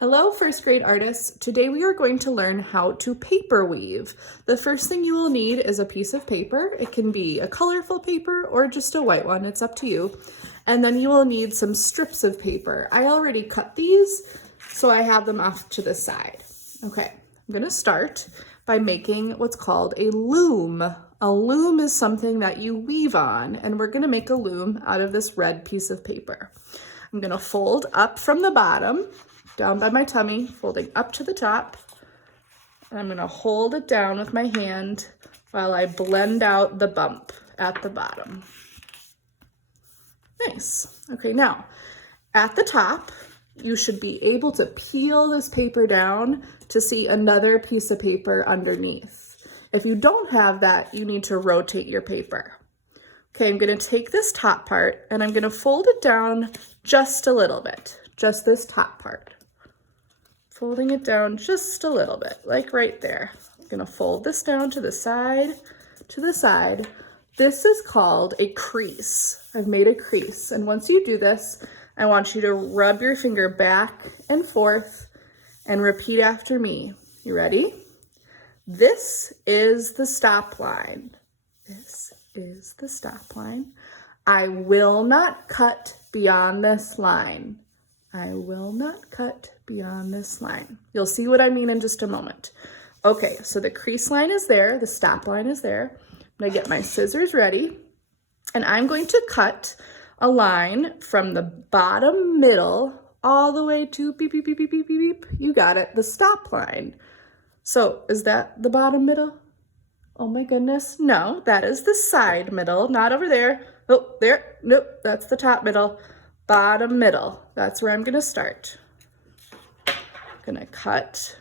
Hello, first grade artists. Today we are going to learn how to paper weave. The first thing you will need is a piece of paper. It can be a colorful paper or just a white one, it's up to you. And then you will need some strips of paper. I already cut these, so I have them off to the side. Okay, I'm gonna start by making what's called a loom. A loom is something that you weave on, and we're gonna make a loom out of this red piece of paper. I'm gonna fold up from the bottom, down by my tummy, folding up to the top. And I'm gonna hold it down with my hand while I blend out the bump at the bottom. Nice. Okay, now at the top, you should be able to peel this paper down to see another piece of paper underneath. If you don't have that, you need to rotate your paper. Okay, I'm gonna take this top part and I'm gonna fold it down just a little bit, just this top part. Folding it down just a little bit, like right there. I'm gonna fold this down to the side, to the side. This is called a crease. I've made a crease, and once you do this, I want you to rub your finger back and forth and repeat after me. You ready? This is the stop line. This is the stop line. I will not cut beyond this line. I will not cut beyond this line. You'll see what I mean in just a moment. Okay, so the crease line is there, the stop line is there. I'm gonna get my scissors ready, and I'm going to cut a line from the bottom middle all the way to beep, beep, beep, beep, beep, beep, beep. You got it, the stop line. So is that the bottom middle? Oh my goodness, no, that is the side middle, not over there. Oh, there, nope, that's the top middle. Bottom middle, that's where I'm gonna start. Gonna cut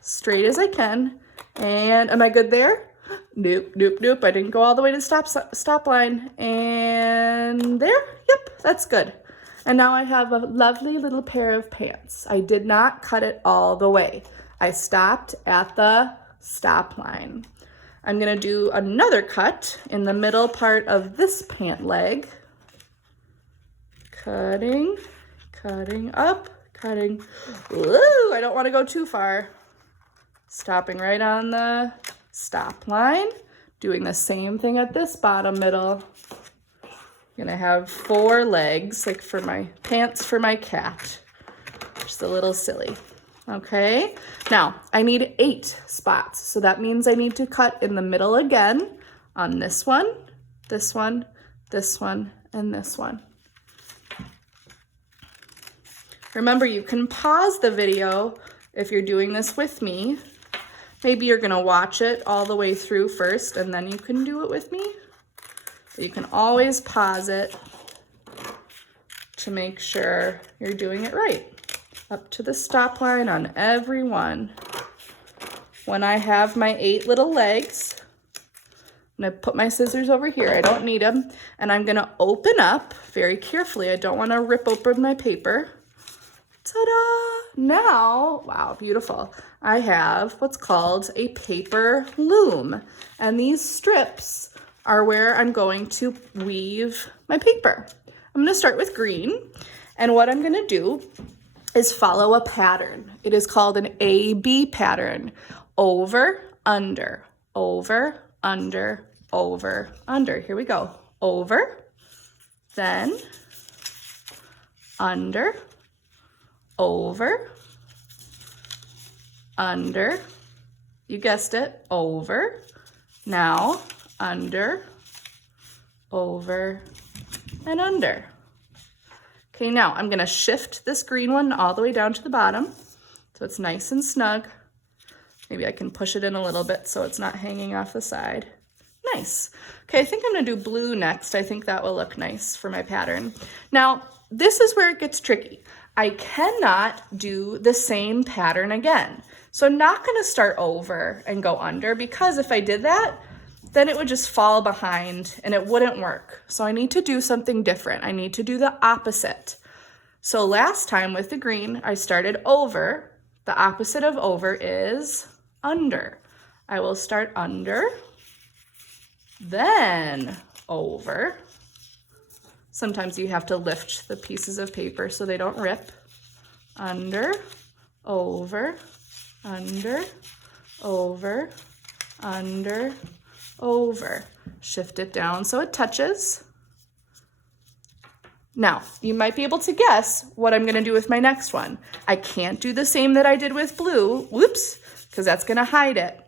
straight as I can. And am I good there? Nope, nope, nope. I didn't go all the way to the stop line. And there, yep, that's good. And now I have a lovely little pair of pants. I did not cut it all the way. I stopped at the stop line. I'm gonna do another cut in the middle part of this pant leg. Cutting, cutting up, cutting. Woo, I don't want to go too far. Stopping right on the stop line. Doing the same thing at this bottom middle. Gonna have 4 legs, like for my pants for my cat. Just a little silly. Okay, now I need 8 spots. So that means I need to cut in the middle again on this one, this one, this one, and this one. Remember, you can pause the video if you're doing this with me. Maybe you're gonna watch it all the way through first and then you can do it with me. But you can always pause it to make sure you're doing it right. Up to the stop line on every one. When I have my 8 little legs, I'm gonna put my scissors over here. I don't need them. And I'm gonna open up very carefully. I don't wanna rip open my paper. Ta-da! Now, wow, beautiful. I have what's called a paper loom. And these strips are where I'm going to weave my paper. I'm gonna start with green. And what I'm gonna do is follow a pattern. It is called an A-B pattern. Over, under, over, under, over, under. Here we go. Over, then under, over, under, you guessed it, over, now, under, over, and under. Okay, now I'm gonna shift this green one all the way down to the bottom so it's nice and snug. Maybe I can push it in a little bit so it's not hanging off the side. Nice. Okay, I think I'm gonna do blue next. I think that will look nice for my pattern. Now, this is where it gets tricky. I cannot do the same pattern again. So I'm not gonna start over and go under, because if I did that, then it would just fall behind and it wouldn't work. So I need to do something different. I need to do the opposite. So last time with the green, I started over. The opposite of over is under. I will start under, then over. Sometimes you have to lift the pieces of paper so they don't rip. under, over, under, over, under, over. Shift it down so it touches. Now, you might be able to guess what I'm gonna do with my next one. I can't do the same that I did with blue, whoops, because that's gonna hide it.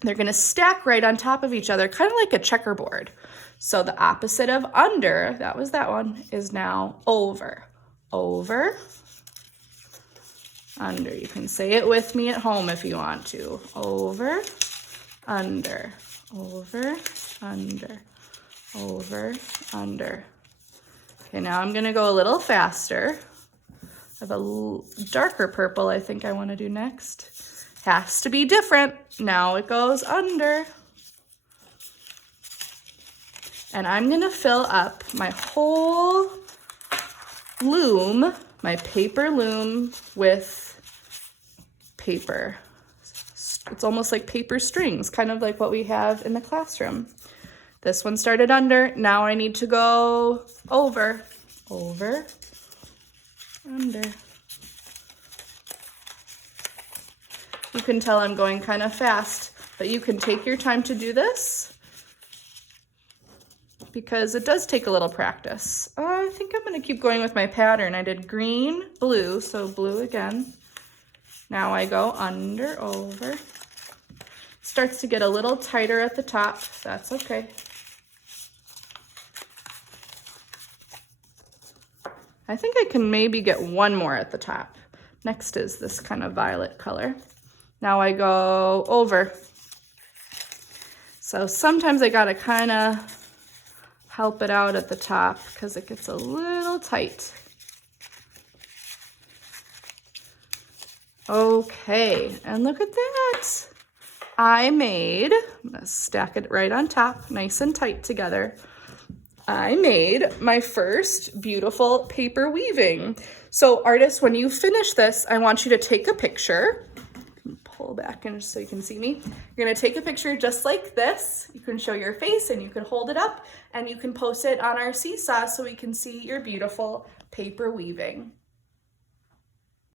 They're gonna stack right on top of each other, kind of like a checkerboard. So the opposite of under, that was that one, is now over. Over, under. You can say it with me at home if you want to. Over, under, over, under, over, under. Okay, now I'm gonna go a little faster. I have a darker purple I think I wanna do next. Has to be different. Now it goes under. And I'm gonna fill up my whole loom, my paper loom, with paper. It's almost like paper strings, kind of like what we have in the classroom. This one started under, now I need to go over, over, under. You can tell I'm going kind of fast, but you can take your time to do this because it does take a little practice. I think I'm gonna keep going with my pattern. I did green, blue, so blue again. Now I go under, over. Starts to get a little tighter at the top, that's okay. I think I can maybe get one more at the top. Next is this kind of violet color. Now I go over. So sometimes I gotta kind of help it out at the top because it gets a little tight. Okay, and look at that. I'm gonna stack it right on top, nice and tight together. I made my first beautiful paper weaving. So artists, when you finish this, I want you to take a picture. Pull back in just so you can see me. You're gonna take a picture just like this. You can show your face and you can hold it up and you can post it on our Seesaw so we can see your beautiful paper weaving.